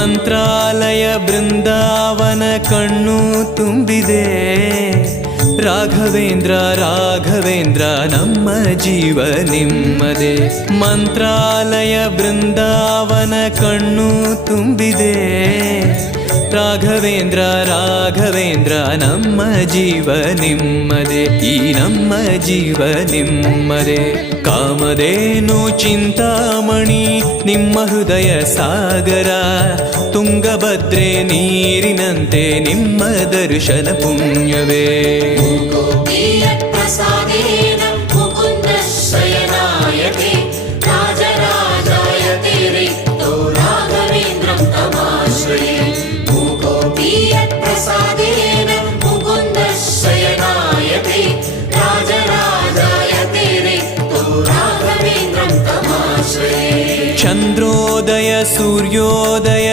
ಮಂತ್ರಾಲಯ ಬೃಂದಾವನ ಕಣ್ಣು ತುಂಬಿದೆ. ರಾಘವೇಂದ್ರ ರಾಘವೇಂದ್ರ ನಮ್ಮ ಜೀವ ನಿಮ್ಮದೇ. ಮಂತ್ರಾಲಯ ಬೃಂದಾವನ ಕಣ್ಣು ತುಂಬಿದೆ. ರಾಘವೇಂದ್ರ ರಾಘವೇಂದ್ರ ನಮ್ಮ ಜೀವ ನಿಮ್ಮದೇ. ಈ ನಮ್ಮ ಜೀವ ನಿಮ್ಮದೇ. ಕಾಮಧೇನು ಚಿಂತಾಮಣಿ ನಿಮ್ಮ ಹೃದಯ ಸಾಗರ. ತುಂಗಭದ್ರೆ ನೀರಿನಂತೆ ನಿಮ್ಮ ದರ್ಶನ ಪುಣ್ಯವೇ. ಚಂದ್ರೋದಯ ಸೂರ್ಯೋದಯ